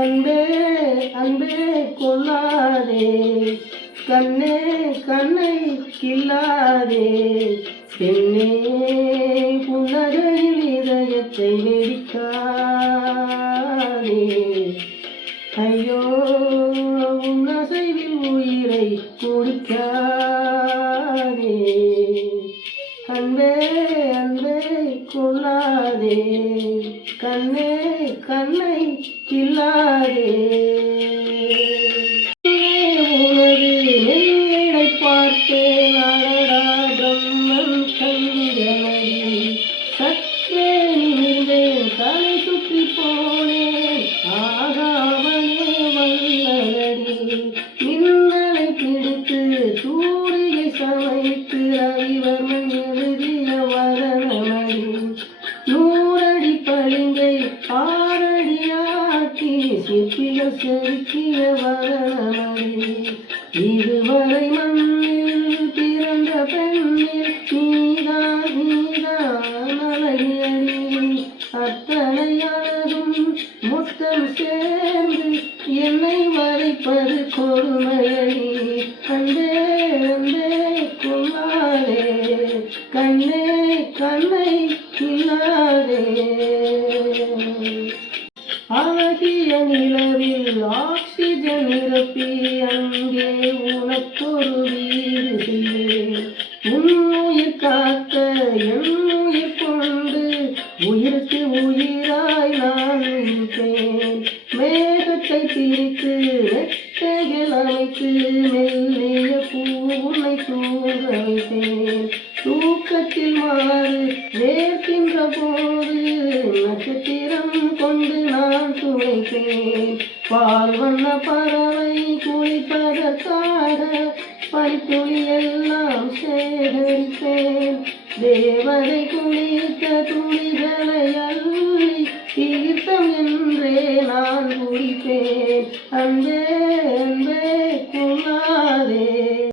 அன்பே அன்பே கொள்ளாதே, கண்ணே கண்ணை கில்லாதே, பெண்ணே புன்னகையில் இதயத்தை நெரிக்காதே. ஐயோ உன்னசைவில் உயிரை குடிக்காதே. அன்பே அன்பே கொள்ளாதே, கண்ணே கண்ணை கில்லாதே. உனது நெல்லை பார்த்தேன் அடடா பிரம்மன் கண்களடி, சற்றே நிமிர்ந்தேன் தலை சுற்றி போனேன் ஆகாவனே வல்லடி. மின்னலை பிடித்து சூரியை சமைத்து ரவிவர்மன் எழுதிய வரணமடி, நூறடி பளிங்கை ஆறடியாக்கி சிற்பிகள் செதுக்கிய வரணமடி. இதுவரை மண்ணில் பிறந்த பெண்ணில் நீதான் நீதான் அழகியடி, அத்தனை அழகும் மொத்தம் சேர்ந்து என்னை வரைப்பது கொடுமையடி. அன்பே அன்பே கொள்ளாதே, கண்ணே கண்ணை கில்லாதே. அழகிய நிலவில் ஆக்சிஜன் நிரப்பி அங்கே உனக்கொரு வீடு செய்வேன். உன்னுயிர் காக்க என் உயிர் கொண்டு உயிருக்கு உயிராய் நான் இருப்பேன். மேகத்தை பிரித்து வெட்டைகள் அமைத்து மெல்லிய பூனை தூங்க வைப்பேன். தூக்கத்தில் மாறு வேர்க்கின்ற போது நட்சத்திரம் கொண்டு நான் துளைப்பேன். பால் வண்ண பறவை குளிப்பதற்காக பனித்துளி எல்லாம் சேகரிப்பேன். தேவதை குளிர்